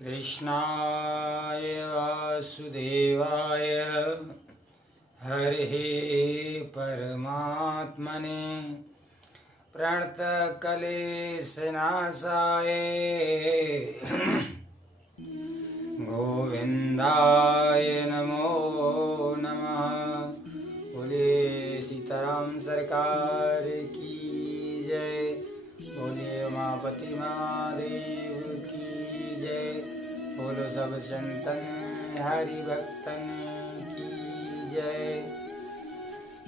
कृष्णाय वासुदेवाय हरे परमात्मने प्रणतक्लेशनाशाय गोविंदाय नमो नमः। बोले सीताराम सरकार की जय। बोले उमापति महादेव की जय। बोलो सब संतन हरि भक्तन की जय।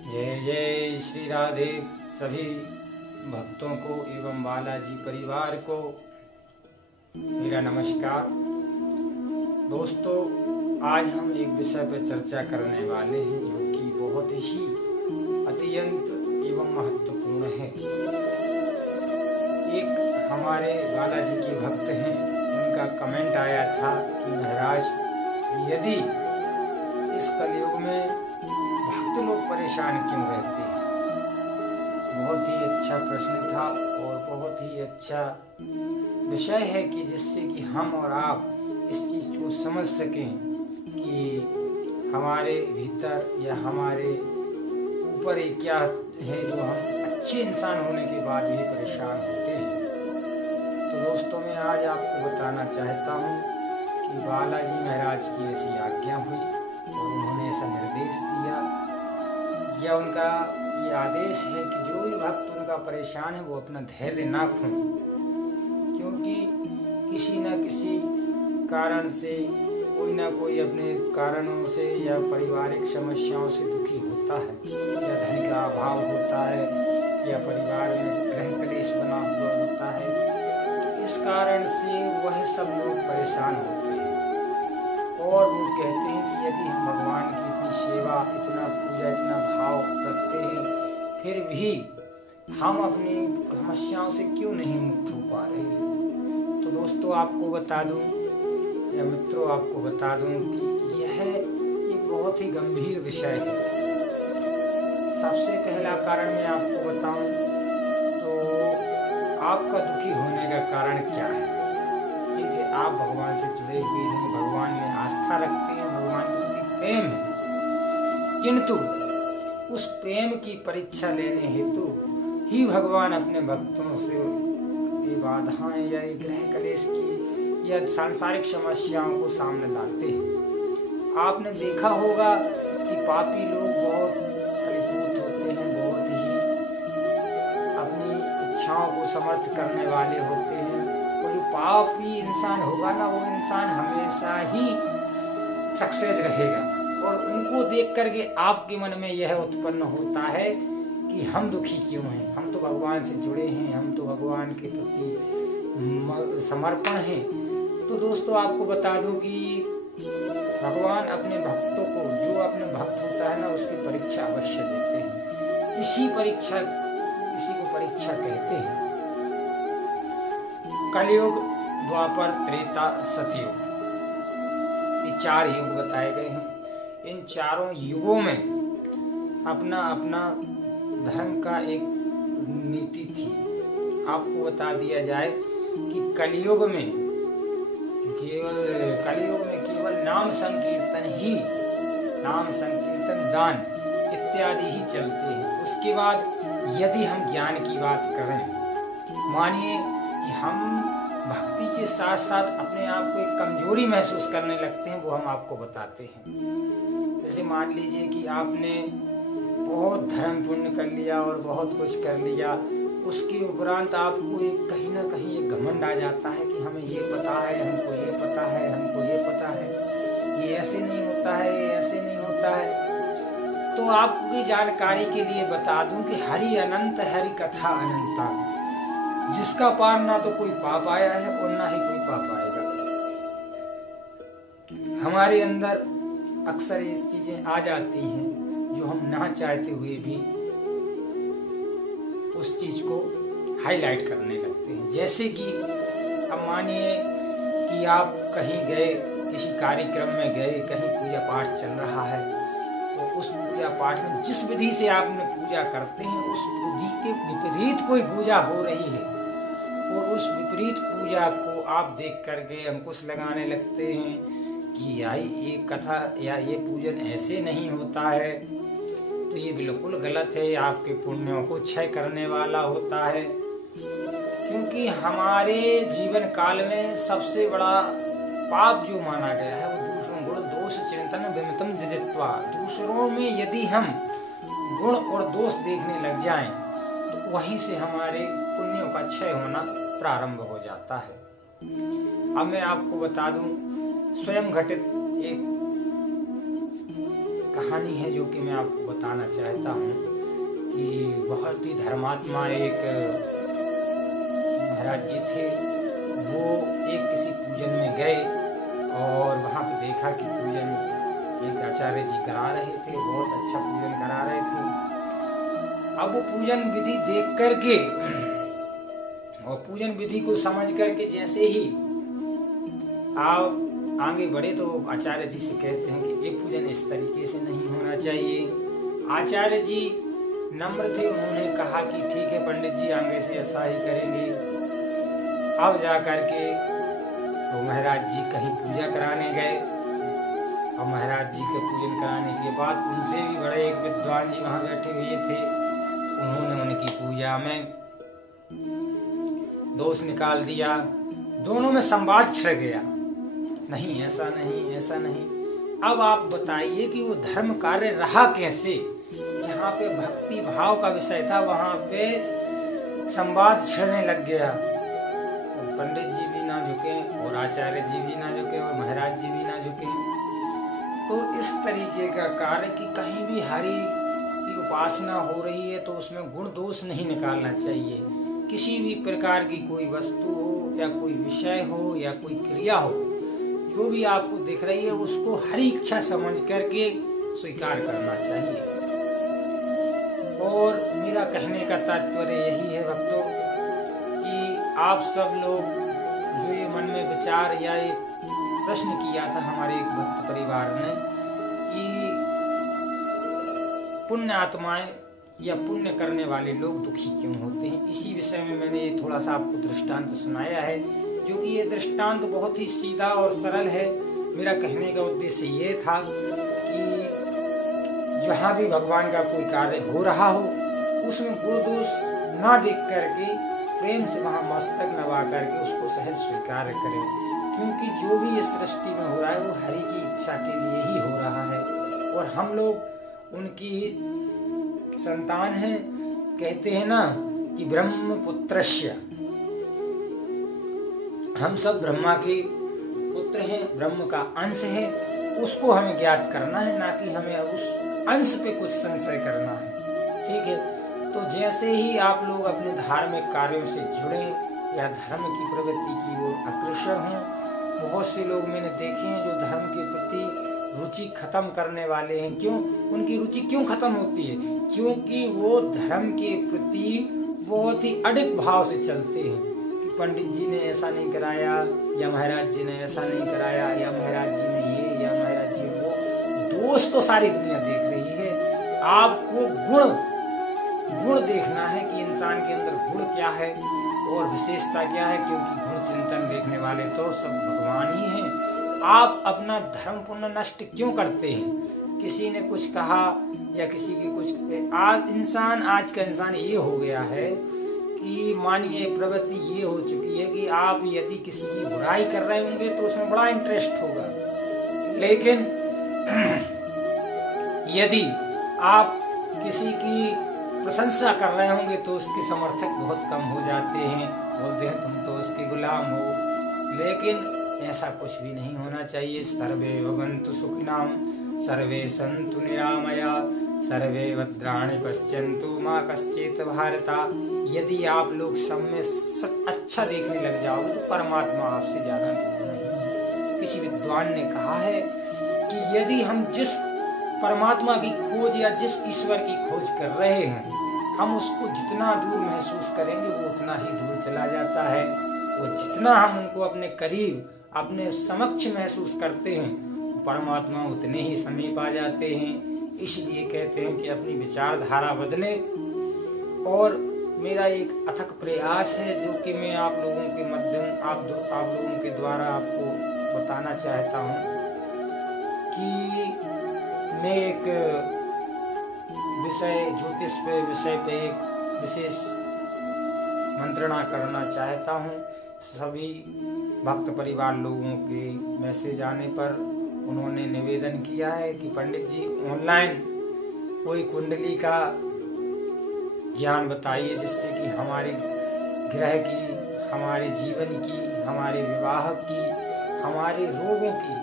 जय जय श्री राधे। सभी भक्तों को एवं बालाजी परिवार को मेरा नमस्कार। दोस्तों, आज हम एक विषय पर चर्चा करने वाले हैं जो कि बहुत ही अत्यंत एवं महत्वपूर्ण है। एक हमारे बालाजी के भक्त हैं, उनका कमेंट आया था कि महाराज, यदि इस कलयुग में भक्त लोग परेशान क्यों रहते हैं। बहुत ही अच्छा प्रश्न था और बहुत ही अच्छा विषय है कि जिससे कि हम और आप इस चीज को समझ सकें कि हमारे भीतर या हमारे ऊपर एक क्या है जो हम अच्छे इंसान होने के बाद भी परेशान होते हैं। तो दोस्तों, मैं आज आपको बताना चाहता हूँ कि बालाजी महाराज की ऐसी आज्ञा हुई और उन्होंने ऐसा निर्देश दिया या उनका ये आदेश है कि जो भी भक्त उनका परेशान है वो अपना धैर्य ना खोए, क्योंकि किसी न किसी कारण से कोई ना कोई अपने कारणों से या पारिवारिक समस्याओं से दुखी होता है, या धन का अभाव होता है, या परिवार में गृह कलेश बना हुआ होता है। तो इस कारण से वह सब लोग परेशान होते हैं और वो कहते हैं कि यदि हम भगवान की इतनी सेवा, इतना पूजा, इतना भाव रखते हैं, फिर भी हम अपनी समस्याओं से क्यों नहीं मुक्त हो पा रहे हैं। तो दोस्तों, आपको बता दूं या मित्रों, आपको बता दूं कि यह एक बहुत ही गंभीर विषय है। सबसे पहला कारण मैं आपको बताऊं तो आपका दुखी होने का कारण क्या है। ठीक है, आप भगवान से जुड़े हुए हैं, भगवान में आस्था रखते हैं, भगवान के प्रति प्रेम है, किंतु उस प्रेम की परीक्षा लेने हेतु ही भगवान अपने भक्तों से ये बाधाएं या ग्रह कलेश की या सांसारिक समस्याओं को सामने लाते हैं। आपने देखा होगा कि पापी लोग बहुत फलीभूत होते हैं, बहुत ही अपनी इच्छाओं को समर्थ करने वाले होते हैं। और जो पापी इंसान होगा ना, वो इंसान हमेशा ही सक्सेस रहेगा। और उनको देख करके आपके मन में यह उत्पन्न होता है कि हम दुखी क्यों हैं, हम तो भगवान से जुड़े हैं, हम तो भगवान के प्रति समर्पण हैं। तो दोस्तों, आपको बता दूं कि भगवान अपने भक्तों को, जो अपने भक्त होता है ना, उसकी परीक्षा अवश्य देते हैं। इसी को परीक्षा कहते हैं। कलयुग, द्वापर, त्रेता, सतयुग, ये 4 युग बताए गए हैं। इन चारों युगों में अपना अपना धर्म का एक नीति थी। आपको बता दिया जाए कि कलयुग में केवल नाम संकीर्तन, दान इत्यादि ही चलते हैं। उसके बाद यदि हम ज्ञान की बात करें, मानिए कि हम भक्ति के साथ साथ अपने आप को एक कमजोरी महसूस करने लगते हैं, वो हम आपको बताते हैं। जैसे मान लीजिए कि आपने बहुत धर्म पुण्य कर लिया और बहुत कुछ कर लिया, उसके उपरांत आपको एक कहीं ना कहीं एक घमंड आ जाता है कि हमें ये पता है, हमको ये पता है, हमको ये पता है, ये ऐसे नहीं होता है, ये ऐसे नहीं होता है। तो आपकी जानकारी के लिए बता दूं कि हरि अनंत, हरि कथा अनंता। जिसका पार ना तो कोई पा पाया है और ना ही कोई पा पाएगा। हमारे अंदर अक्सर ये चीजें आ जाती हैं जो हम ना चाहते हुए भी उस चीज को हाईलाइट करने लगते हैं। जैसे कि अब मानिए कि आप कहीं गए, किसी कार्यक्रम में गए, कहीं पूजा पाठ चल रहा है, और उस पूजा पाठ में जिस विधि से आपने पूजा करते हैं, उस विधि के विपरीत कोई पूजा हो रही है और उस विपरीत पूजा को आप देख करके अंकुश लगाने लगते हैं कि ये कथा या ये पूजन ऐसे नहीं होता है, तो ये बिल्कुल गलत है, आपके पुण्यों को क्षय करने वाला होता है। क्योंकि हमारे जीवन काल में सबसे बड़ा पाप जो माना गया है वो दूसरों गुण दोष चिंतन विमतम जित्वा। दूसरों में यदि हम गुण और दोष देखने लग जाएं तो वहीं से हमारे पुण्यों का क्षय होना प्रारंभ हो जाता है। अब मैं आपको बता दूं, स्वयं घटित एक कहानी है जो कि मैं आपको बताना चाहता हूँ कि बहुत ही धर्मात्मा एक महाराज जी थे। वो एक किसी पूजन में गए और वहाँ पे देखा कि पूजन एक आचार्य जी करा रहे थे, बहुत अच्छा पूजन करा रहे थे। अब वो पूजन विधि देख करके और पूजन विधि को समझ करके जैसे ही आप आगे बढ़े तो आचार्य जी से कहते हैं कि ये पूजन इस तरीके से नहीं होना चाहिए। आचार्य जी नम्र थे, उन्होंने कहा कि ठीक है पंडित जी, आगे से ऐसा ही करेंगे। अब जा करके तो महाराज जी कहीं पूजा कराने गए और महाराज जी के पूजन कराने के बाद उनसे भी बड़े एक विद्वान जी वहां बैठे हुए थे। उन्होंने उनकी पूजा में दोष निकाल दिया, दोनों में संवाद छिड़ गया। नहीं ऐसा नहीं, ऐसा नहीं। अब आप बताइए कि वो धर्म कार्य रहा कैसे? जहाँ पे भक्ति भाव का विषय था वहां पे संवाद छिड़ने लग गया। तो पंडित जी भी ना झुके और आचार्य जी भी ना झुके और महाराज जी भी ना झुके। तो इस तरीके का कार्य कि कहीं भी हरि की उपासना हो रही है तो उसमें गुण दोष नहीं निकालना चाहिए। किसी भी प्रकार की कोई वस्तु हो या कोई विषय हो या कोई क्रिया हो, जो भी आपको दिख रही है उसको हरि इच्छा समझ करके स्वीकार करना चाहिए। और मेरा कहने का तात्पर्य यही है भक्तों कि आप सब लोग जो ये मन में विचार या एक प्रश्न किया था हमारे एक भक्त परिवार ने कि पुण्य आत्माएं या पुण्य करने वाले लोग दुखी क्यों होते हैं, इसी विषय में मैंने ये थोड़ा सा आपको दृष्टांत सुनाया है, जो कि ये दृष्टांत बहुत ही सीधा और सरल है। मेरा कहने का उद्देश्य ये था कि जहाँ भी भगवान का कोई कार्य हो रहा हो उसमें गुण दोष ना देख करके प्रेम से वहाँ मस्तक नवा करके उसको सहज स्वीकार करें, क्योंकि जो भी इस सृष्टि में हो रहा है वो हरि की इच्छा के लिए ही हो रहा है और हम लोग उनकी संतान हैं। कहते हैं ना कि ब्रह्म पुत्रस्य, हम सब ब्रह्मा के पुत्र हैं, ब्रह्म का अंश है, उसको हमें ज्ञात करना है, ना कि हमें उस अंश पे कुछ संशय करना है। ठीक है, तो जैसे ही आप लोग अपने धार्मिक कार्यों से जुड़े या धर्म की प्रवृत्ति की ओर अग्रसर हों, बहुत से लोग मैंने देखे हैं जो धर्म के प्रति रुचि खत्म करने वाले हैं। क्यों? उनकी रुचि क्यों खत्म होती है? क्योंकि वो धर्म के प्रति बहुत ही अडिग भाव से चलते हैं कि पंडित जी ने ऐसा नहीं कराया या महाराज जी ने ऐसा नहीं कराया या महाराज जी ने ये या महाराज जी वो। दोष तो सारी दुनिया देख रही है, आपको गुण देखना है कि इंसान के अंदर गुण क्या है और विशेषता क्या है, क्योंकि गुण चिंतन देखने वाले तो सब भगवान ही हैं। आप अपना धर्म पुण्य नष्ट क्यों करते हैं? किसी ने कुछ कहा या किसी की कुछ, आज का इंसान ये हो गया है कि मानिए प्रवृत्ति ये हो चुकी है कि आप यदि किसी की बुराई कर रहे होंगे तो उसमें बड़ा इंटरेस्ट होगा, लेकिन यदि आप किसी की प्रशंसा कर रहे होंगे तो उसके समर्थक बहुत कम हो जाते हैं, बोलते हैं तुम तो उसके गुलाम हो। लेकिन ऐसा कुछ भी नहीं होना चाहिए। सर्वे भवन्तु सुखिनाम, सर्वे सन्तु निरामया, सर्वे भद्राणि पश्यन्तु मा कश्चित् भारता। यदि आप लोग सब में अच्छा देखने लग जाओगे तो परमात्मा आपसे ज्यादा दूर नहीं। किसी विद्वान ने कहा है कि यदि हम जिस परमात्मा की खोज या जिस ईश्वर की खोज कर रहे हैं, हम उसको जितना दूर महसूस करेंगे वो उतना ही दूर चला जाता है। वो जितना हम उनको अपने करीब अपने समक्ष महसूस करते हैं, परमात्मा उतने ही समीप आ जाते हैं। इसलिए कहते हैं कि अपनी विचारधारा बदले और मेरा एक अथक प्रयास है जो कि मैं आप लोगों के माध्यम आप लोगों के द्वारा आपको बताना चाहता हूँ कि मैं एक ज्योतिष विषय पे एक विशेष मंत्रणा करना चाहता हूँ। सभी भक्त परिवार लोगों के मैसेज आने पर उन्होंने निवेदन किया है कि पंडित जी ऑनलाइन कोई कुंडली का ज्ञान बताइए जिससे कि हमारे ग्रह की, हमारे जीवन की, हमारे विवाह की, हमारे रोगों की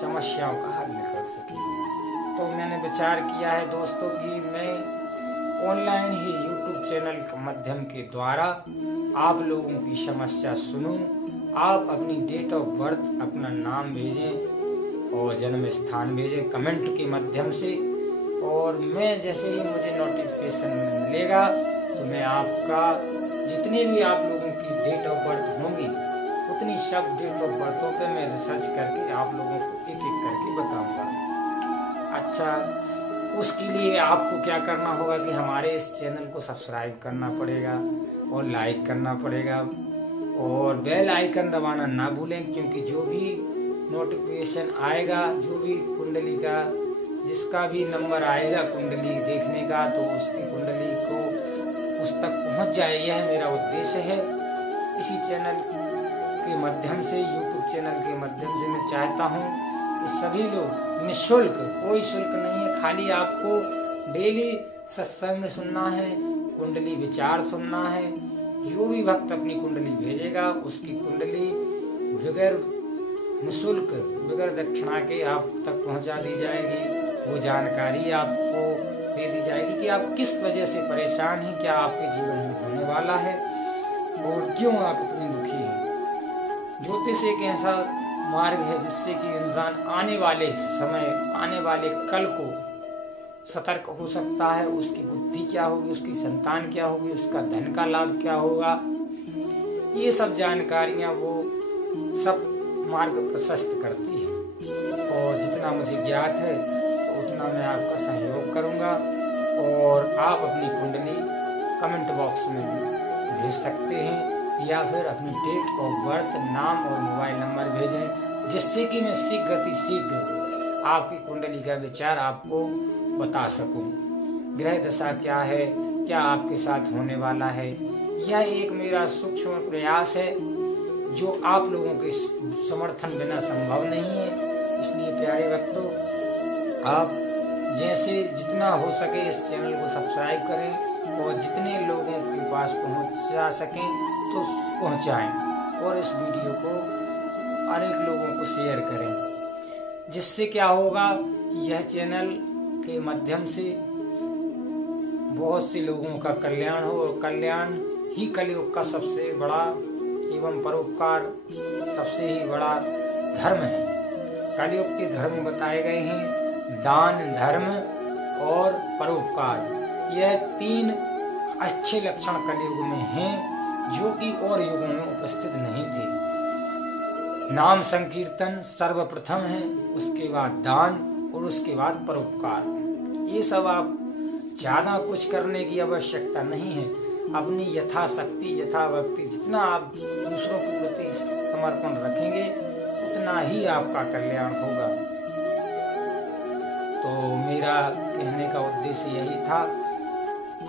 समस्याओं का हल निकल सके। तो मैंने विचार किया है दोस्तों कि मैं ऑनलाइन ही YouTube चैनल के माध्यम के द्वारा आप लोगों की समस्या सुनूं। आप अपनी डेट ऑफ बर्थ, अपना नाम भेजें और जन्म स्थान भेजें कमेंट के माध्यम से, और मैं जैसे ही मुझे नोटिफिकेशन मिलेगा तो मैं आपका जितने भी आप लोगों की डेट ऑफ बर्थ होंगी उतनी सब डेट ऑफ बर्थों पे मैं रिसर्च करके आप लोगों को एक एक करके बताऊंगा। अच्छा, उसके लिए आपको क्या करना होगा कि हमारे इस चैनल को सब्सक्राइब करना पड़ेगा और लाइक करना पड़ेगा और बेल आइकन दबाना ना भूलें, क्योंकि जो भी नोटिफिकेशन आएगा, जो भी कुंडली का जिसका भी नंबर आएगा कुंडली देखने का, तो उसकी कुंडली को उस तक पहुंच जाए, यह मेरा उद्देश्य है। इसी चैनल के माध्यम से, YouTube चैनल के माध्यम से मैं चाहता हूं कि सभी लोग निःशुल्क, कोई शुल्क नहीं है, खाली आपको डेली सत्संग सुनना है, कुंडली विचार सुनना है। जो भी भक्त अपनी कुंडली भेजेगा उसकी कुंडली बगैर निःशुल्क, बगैर दक्षिणा के आप तक पहुंचा दी जाएगी। वो जानकारी आपको दे दी जाएगी कि आप किस वजह से परेशान हैं, क्या आपके जीवन में होने वाला है और क्यों आप इतने दुखी हैं। ज्योतिष एक ऐसा मार्ग है जिससे कि इंसान आने वाले समय, आने वाले कल को सतर्क हो सकता है। उसकी बुद्धि क्या होगी, उसकी संतान क्या होगी, उसका धन का लाभ क्या होगा, ये सब जानकारियां वो सब मार्ग प्रशस्त करती है। और जितना मुझे ज्ञात है तो उतना मैं आपका सहयोग करूंगा, और आप अपनी कुंडली कमेंट बॉक्स में भेज सकते हैं या फिर अपनी डेट ऑफ बर्थ, नाम और मोबाइल नंबर भेजें, जिससे कि मैं शीघ्र आपकी कुंडली का विचार आपको बता सकूं। ग्रह दशा क्या है, क्या आपके साथ होने वाला है, यह एक मेरा सूक्ष्म प्रयास है जो आप लोगों के समर्थन बिना संभव नहीं है। इसलिए प्यारे भक्तों, आप जैसे जितना हो सके इस चैनल को सब्सक्राइब करें और जितने लोगों के पास पहुंचा सकें तो पहुंचाएं, और इस वीडियो को अनेक लोगों को शेयर करें, जिससे क्या होगा, यह चैनल के माध्यम से बहुत से लोगों का कल्याण हो, और कल्याण ही कलयुग का सबसे बड़ा एवं परोपकार सबसे ही बड़ा धर्म है। कलयुग के धर्म बताए गए हैं दान, धर्म और परोपकार। यह तीन अच्छे लक्षण कलयुग में हैं जो कि और युगों में उपस्थित नहीं थे। नाम संकीर्तन सर्वप्रथम है, उसके बाद दान और उसके बाद परोपकार। ये सब आप ज्यादा कुछ करने की आवश्यकता नहीं है। अपनी यथाशक्ति, यथाभक्ति जितना आप दूसरों के प्रति समर्पण रखेंगे उतना ही आपका कल्याण होगा। तो मेरा कहने का उद्देश्य यही था,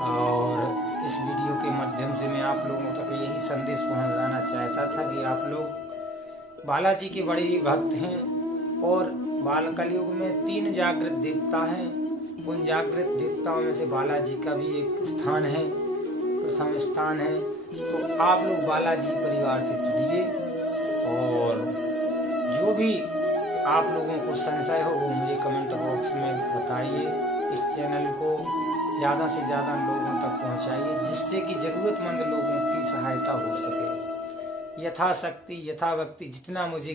और इस वीडियो के माध्यम से मैं आप लोगों तक यही संदेश पहुंचाना चाहता था कि आप लोग बालाजी के बड़े ही भक्त हैं, और बाल कलयुग में 3 जागृत देवता हैं। उन जागृत देवताओं में से बालाजी का भी एक स्थान है, प्रथम स्थान है। तो आप लोग बालाजी परिवार से जुड़िए, और जो भी आप लोगों को संशय हो वो मुझे कमेंट बॉक्स में बताइए। इस चैनल को ज़्यादा से ज़्यादा लोगों तक पहुंचाइए, जिससे कि ज़रूरतमंद लोगों की सहायता हो सके। यथाशक्ति, यथाभक्ति जितना मुझे